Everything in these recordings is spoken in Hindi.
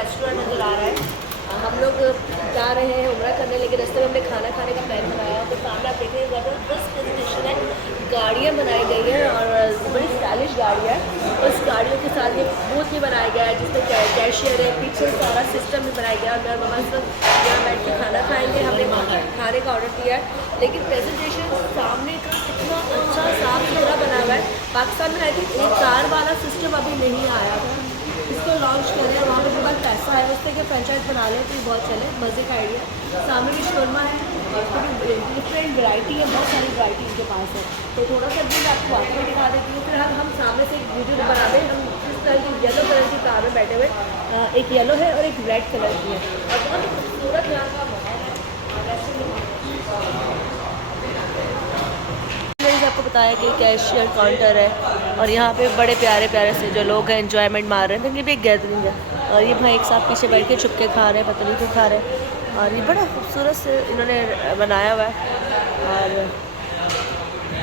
रेस्टोरेंट नज़र आ रहा है। हम लोग जा रहे हैं उम्रा करने, लेकिन रास्ते में हमने खाना खाने का प्लान बनाया। तो सामने आप देखें ज़बरदस्त प्रेजेंटेशन है, गाड़ियाँ बनाई गई हैं और बड़ी स्टाइलिश गाड़ियाँ है। उस गाड़ियों के साथ ये बूथ भी बनाया गया है जिसमें कैशियर है, पीछे सारा सिस्टम भी बनाया गया है। और मेरे मम्मा सब यहाँ बैठ के खाना खाएँगे, हमने खाने का ऑर्डर किया है। लेकिन प्रेजेंटेशन सामने का कितना अच्छा साफ सुथरा बना हुआ है। पाकिस्तान में आई थिंक एक कार वाला सिस्टम अभी नहीं आया था, इसको लॉन्च कर रहे हैं। वहाँ पे बहुत पैसा है, उससे कि फ्रेंचाइज बना लें तो बहुत चले, मज़े का आइडिया। सामने भी शोरमा है और उसकी डिफरेंट वैरायटी है, बहुत सारी वैरायटी इनके पास है। तो थोड़ा सा भी मैं आपको आगे दिखा देती हूँ। फिर हम सामने से एक वीडियो बना दें। हम इस तरह की येलो कलर की कार में बैठे हुए, एक येलो है और एक रेड कलर की है और बहुत ही खूबसूरत यहाँ का माहौल है। और वैसे आपको बताया कि कैशियर काउंटर है और यहाँ पे बड़े प्यारे प्यारे से जो लोग हैं एंजॉयमेंट मार रहे हैं। ये भी एक गैदरिंग है और ये भाई एक साथ पीछे बैठ के चुपके खा रहे हैं, पता नहीं क्यों खा रहे हैं। और ये बड़ा खूबसूरत से इन्होंने बनाया हुआ है। और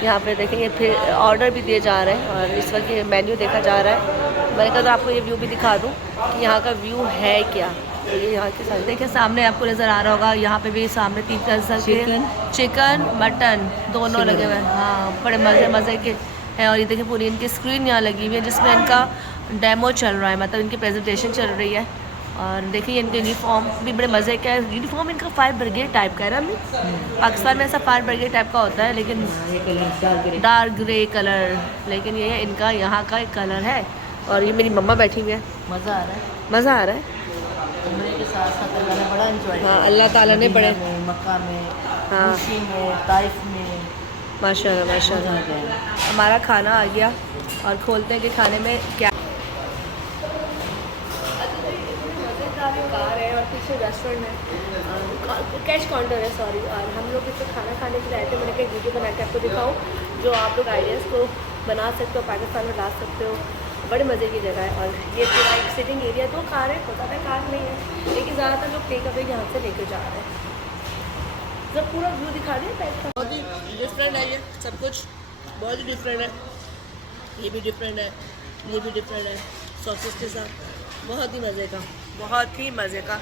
यहाँ पे देखेंगे फिर ऑर्डर भी दिए जा रहे हैं और इस वक्त ये मेन्यू देखा जा रहा है। मैंने कहा तो आपको ये व्यू भी दिखा दूँ कि यहाँ का व्यू है क्या। तो ये यहाँ के साथ देखिए सामने आपको नज़र आ रहा होगा, यहाँ पे भी सामने 3 तरह के चिकन मटन दोनों लगे हुए हैं। हाँ, बड़े मज़े के हैं। और ये देखिए पूरी इनकी स्क्रीन यहाँ लगी हुई है जिसमें इनका डेमो चल रहा है, मतलब इनकी प्रेजेंटेशन चल रही है। और देखिए इनके यूनिफॉर्म भी बड़े मज़े का है। यूनिफॉर्म इनका फायर ब्रिगेड टाइप का है ना, पाकिस्तान में ऐसा फायर ब्रिगेड टाइप का होता है लेकिन डार्क ग्रे कलर, लेकिन ये इनका यहाँ का एक कलर है। और ये मेरी मम्मा बैठी हुई है, मज़ा आ रहा है, मज़ा आ रहा है। उम्रे के साथ साथ अल्लाह ने बड़ा एंजॉय किया। हाँ, अल्लाह ताला ने बड़े मक्का में, हाँ खुशी में, ताइफ में माशाल्लाह माशाल्लाह। हमारा खाना आ गया और खोलते हैं कि खाने में क्या। कार है और पीछे रेस्टोरेंट है, कैश काउंटर है सॉरी। और हम लोग इसमें खाना खाने के लिए आए थे। मैंने कहा वीडियो बना के आपको दिखाऊँ जो आप लोग आइडियाज़ को बना सकते हो, पाकिस्तान में ला सकते हो। बड़े मज़े की जगह है। और ये पूरा एक सिटिंग एरिया, 2 कार है, होता है कार नहीं है लेकिन ज़्यादातर लोग टेक अवे यहाँ से लेकर जा रहे हैं। जब पूरा व्यू दिखा दें बैठ का, बहुत ही डिफरेंट है ये सब कुछ, बहुत ही डिफरेंट है। ये भी डिफरेंट है, ये भी डिफरेंट है, सॉसेस के साथ बहुत ही मज़े का, बहुत ही मज़े का।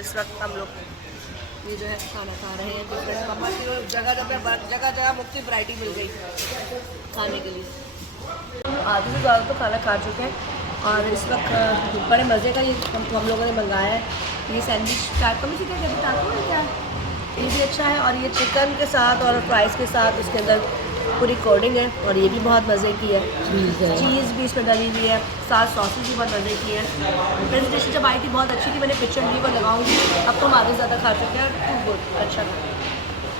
इस वक्त हम लोग ये जो है खाना खा रहे हैं डिफरेंट जगह जगह मुख्तलिफ वैरायटी मिल गई खाने के लिए। आधे से ज़्यादा तो खाना खा चुके हैं और इस वक्त बड़े मज़े का ये हम लोगों ने मंगाया है। ये सैंडविच टाइप का, मुझे क्या कहते हैं, टाको है क्या, ये भी अच्छा है। और ये चिकन के साथ और फ्राइज़ के साथ उसके अंदर पूरी कोडिंग है और ये भी बहुत मज़े की है। चीज़ भी इसमें डली हुई है, साथ सॉसेज भी बहुत मज़े की है। प्रेजेंटेशन जब आई थी बहुत अच्छी थी, मैंने पिक्चर ली वो लगाऊंगी। अब तो हम आधे ज़्यादा खा चुके हैं, बहुत अच्छा था,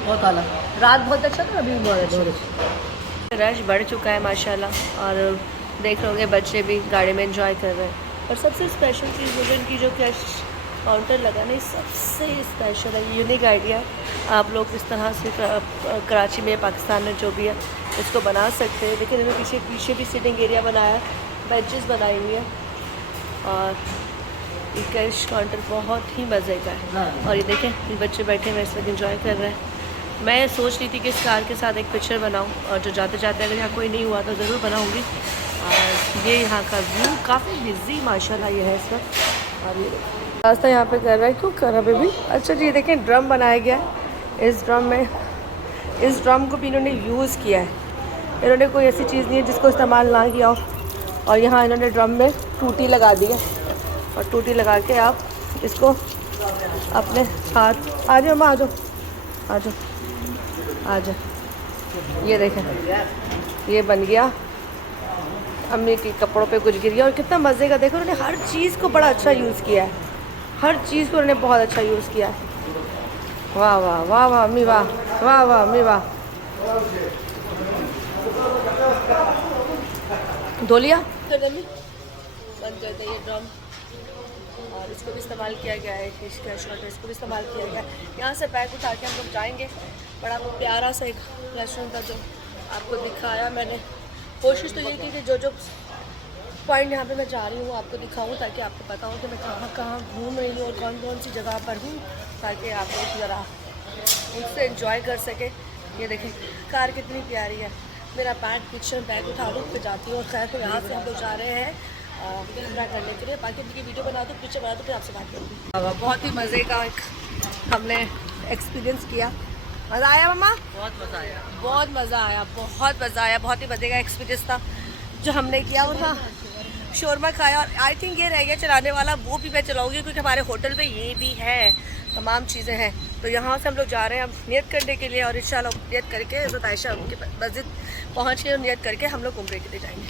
बहुत आला। रात बहुत अच्छा था, अभी भी बहुत अच्छा। रश बढ़ चुका है माशाल्लाह और देख रहे होंगे बच्चे भी गाड़ी में एंजॉय कर रहे हैं। और सबसे स्पेशल चीज़ मुझे इनकी जो कैश काउंटर लगा नहीं, सबसे स्पेशल है, यूनिक आइडिया। आप लोग इस तरह से कराची में, पाकिस्तान में जो भी है इसको बना सकते हैं। लेकिन इन्होंने पीछे भी सिटिंग एरिया बनाया है, बेंचेस बनाई हुई है और ये कैश काउंटर बहुत ही मज़े का है। और ये देखें ये बच्चे बैठे हुए इस वक्त इंजॉय कर रहे हैं। मैं सोच रही थी कि इस कार के साथ एक पिक्चर बनाऊं और जो जाते जाते अगर यहाँ कोई नहीं हुआ तो ज़रूर बनाऊंगी। और ये यहाँ का व्यू काफ़ी बिजी माशाल्लाह ये है इस वक्त। और ये रास्ता यहाँ पे कर रहा है, क्यों कर रहा है बेबी। अच्छा जी, देखें ड्रम बनाया गया है। इस ड्रम को भी इन्होंने यूज़ किया है। इन्होंने कोई ऐसी चीज़ नहीं है जिसको इस्तेमाल ना किया हो। और यहाँ इन्होंने ड्रम में टूटी लगा दी है और टूटी लगा के आप इसको अपने हाथ, आ जाओ माँ, आ जाओ आ जाओ आ जाओ। ये देखें ये बन गया, अम्मी के कपड़ों पे कुछ गिर गया। और कितना मज़े का, देखो उन्होंने हर चीज़ को बड़ा अच्छा यूज़ किया है, हर चीज़ को उन्होंने बहुत अच्छा यूज़ किया है। वाह वाह वाह वाह अम्मी वाह, वाह वाह अम्मी वाह। धो लिया अम्मी, बंद कर दे ये ड्रम। और इसको भी इस्तेमाल किया गया है, इसको भी इस्तेमाल किया गया है। यहाँ से बैग उठा के हम लोग जाएंगे। बड़ा प्यारा सा एक रेस्टोरेंट था जो आपको दिखाया मैंने। कोशिश तो ये थी कि जो पॉइंट यहाँ पे मैं जा रही हूँ आपको दिखाऊँ, ताकि आपको पता हो कि मैं कहाँ कहाँ घूम रही हूँ और कौन कौन सी जगह पर हूँ, ताकि आप लोग ज़रा उससे एंजॉय कर सकें। ये देखें कार कितनी प्यारी है। मेरा बैग पीछे बैग उठा लूँ फिर जाती हूँ। और खैर तो यहाँ से हम लोग जा रहे हैं पूरा करने के लिए। बाकी उनकी वीडियो बना दो, पिक्चर बना दो, फिर आपसे बात करूँगी। बहुत ही मज़े का एक हमने एक्सपीरियंस किया। मज़ा आया मम्मा? बहुत मज़ा आया। बहुत मज़ा आया, बहुत मज़ा आया। बहुत ही मज़े का एक्सपीरियंस था जो हमने किया। और हाँ, शोरमा खाया। और आई थिंक ये रह गया चलाने वाला, वो भी मैं चलाऊँगी क्योंकि हमारे होटल पे ये भी है, तमाम चीज़ें हैं। तो यहाँ से हम लोग जा रहे हैं अब नियत करने के लिए, और इंशाल्लाह नियत करके हज़रत आयशा उनकी मस्जिद पहुँच के नियत करके हम लोग उम्रे के लिए जाएंगे।